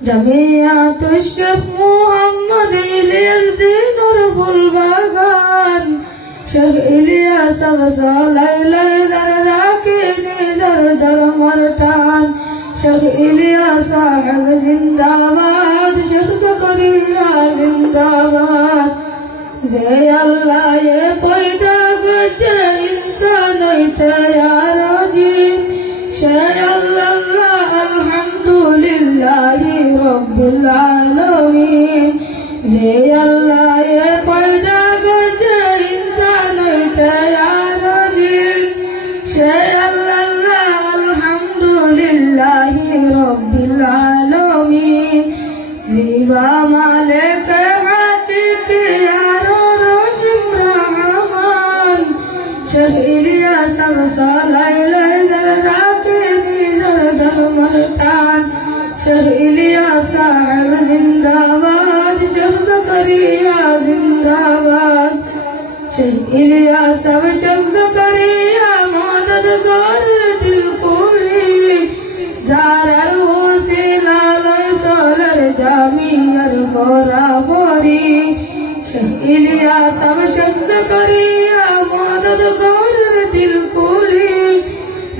জামিয়াত শেখ মুহাম্মদ ইলিয়াস দিনুর ফুল বাগান শেখ ইলিয়াস সালাই লাই দর রাখে নিজর ধর্মর টান শেখ ইলিয়াস সাহেব জিন্দাবাদ শেখ জকরিয়া জিন্দাবাদ যে আল্লাহ এ পয়দা গজে ইনসান হইতে আর জিন সে আল্লাহ আলহামদুলিল্লাহি রব্বিল আলামিন যে আল্লাহ এ পয়দা গজে ইনসান হইতে আর জিন সে আল্লাহ আলহামদুলিল্লাহি রব্বিল আলামিন জিবা মালিক হাকিকি আর রহিম রহমান শেখ ইলিয়াস সালাই লাই দর রাখে নিজর ধর্মর টান শেখ ইলিয়াস সাহেব জিন্দাবাদ শেখ জকরিয়া জিন্দাবাদ শেখ ইলিয়াস সাহেব শেখ জকরিয়া মদদ গরের দিল কুলি জারার ওসিলা লয় সলার জামিয়ার ফরাফরি শেখ ইলিয়াস সাহেব শেখ জকরিয়া মদদ গরের দিল কুলি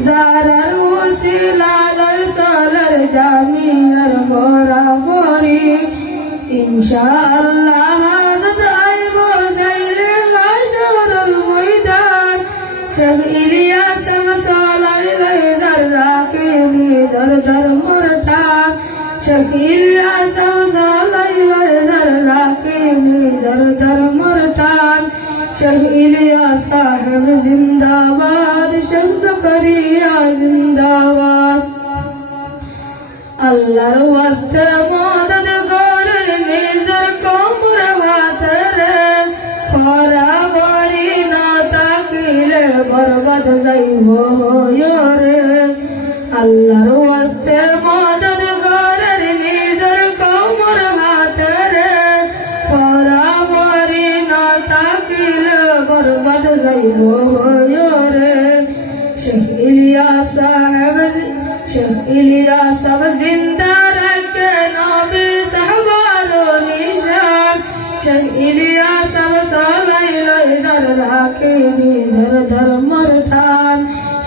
জারার ওসিলা লয় সলার জামিয়ার ফরাফরি ইনশাআল্লাহ হাজত আইব যাইলে হাশরুল ময়দান শেখ ইলিয়াস সালাই লাই দর রাখে নিজর ধর্মর টান শেখ ইলিয়াস সালাই লাই দর রাখে নিজর ধর্মর টান শেখ ইলিয়াস সাহেব জিন্দাবাদ শেখ জকরিয়া জিন্দাবাদ আল্লাহর ওয়াস্তে মদদ গরের নিজর কমর হাতরে ফরাবরি না তাকিলে বরবাদ যাইব রে আল্লাহর ওয়াস্তে মদদ গরের নিজর কমর হাতরে ফরাবরি না তাকিলে বরবাদ যাইব রে শেখ ইলিয়াস সাহেব শেখ ইলিয়াস সাহেব জিন্দা রাখে নবী সাহবার নিশান শেখ ইলিয়াস সাহেব সালাই লাই দর রাখে নিজর ধর্মর টান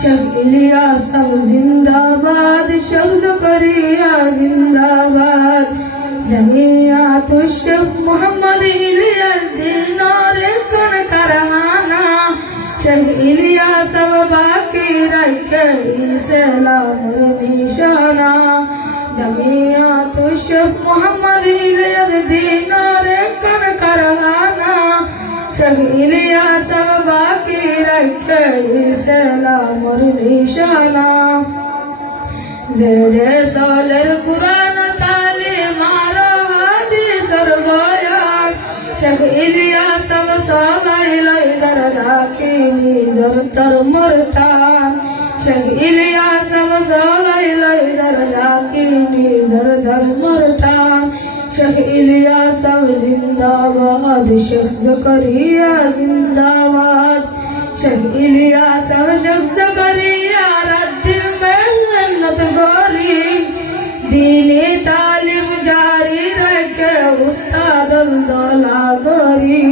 শেখ ইলিয়াস সাহেব জিন্দাবাদ শেখ জকরিয়া জিন্দাবাদ জামিয়াত শেখ মুহাম্মদ ইলিয়াস দিনুর কোন কারখানা শেখ ইলিয়াস সাহেব বাকি রাখে ইসলামের নিশানা জামিয়াত শেখ মুহাম্মদ ইলিয়াস দিনুর কোন কারখানা শেখ ইলিয়াস সাহেব বাকি রাখে ইসলামের নিশানা জেরে সলের কুরআন তালিম আর হাদিসের বয়ান শেখ ইলিয়াস সাহেব সালাই লাই দর রাখে নিজর ধর্মর টান শেখ ইলিয়াস সাহেব সালাই লাই দর রাখে নিজর ধর্মর টান শেখ ইলিয়াস সাহেব জিন্দাবাদ শেখ জকরিয়া জিন্দাবাদ শেখ ইলিয়াস সাহেব শেখ জকরিয়া রাদ্দিন মেহনত গরি দীনে তালিম জারি রাখে উস্তাদ দোলা গরি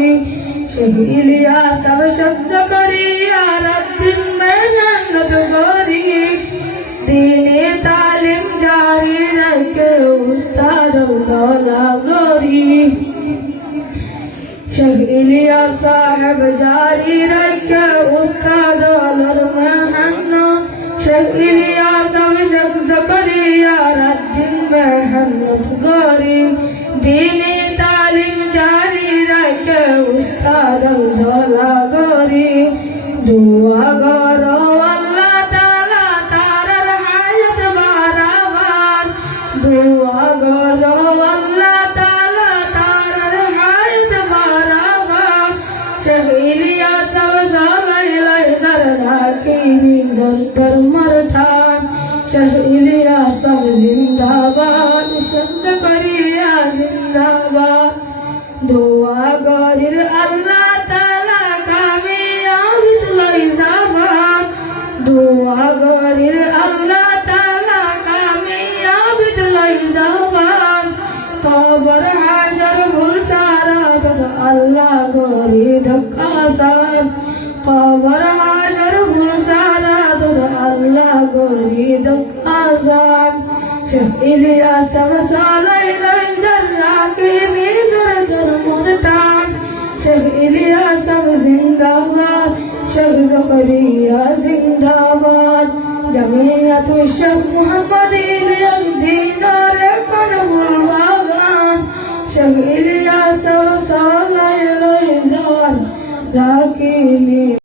শেখ ইলিয়াস সাহেব শেখ জকরিয়া রাদ্দিন মেহনত গরি দীনে তালিম জারি রাখে উস্তাদ দোলা গরি শেখ ইলিয়াস সাহেব জারি রাখে উস্তাদ মেহনত শেখ ইলিয়াস সাহেব শেখ জকরিয়া রাদ্দিন মেহনত গরি দীনে তালিম জারি রাখে উস্তাদ দোলা গরি দুয়া করো আল্লাহ তাআলা তারার হায়াত বারাবার দুয়া করো আল্লাহ তাআলা তারার হায়াত বারাবার শেখ ইলিয়াস সাহেব সালাই লাই দর রাখে নিজর ধর্মর টান শেখ ইলিয়াস সাহেব জিন্দাবাদ শেখ জকরিয়া জিন্দাবাদ দুয়া করির আল্লাহ তাআলা কামিয়াবিত লই যাবান দুয়া করির আল্লাহ তাআলা কামিয়াবিত লই যাবান धक्का सार खबर शरफुल सारा तुझ अल्लाह गोरी धक्का सार शहीलिया सब सालाई लाई जर्रा के मेजर दर मुरटान शहीलिया सब जिंदाबाद शेख ज़करिया जिंदाबाद जमीयत शेख मोहम्मद इलियास दीनार कनहुल बागान शेख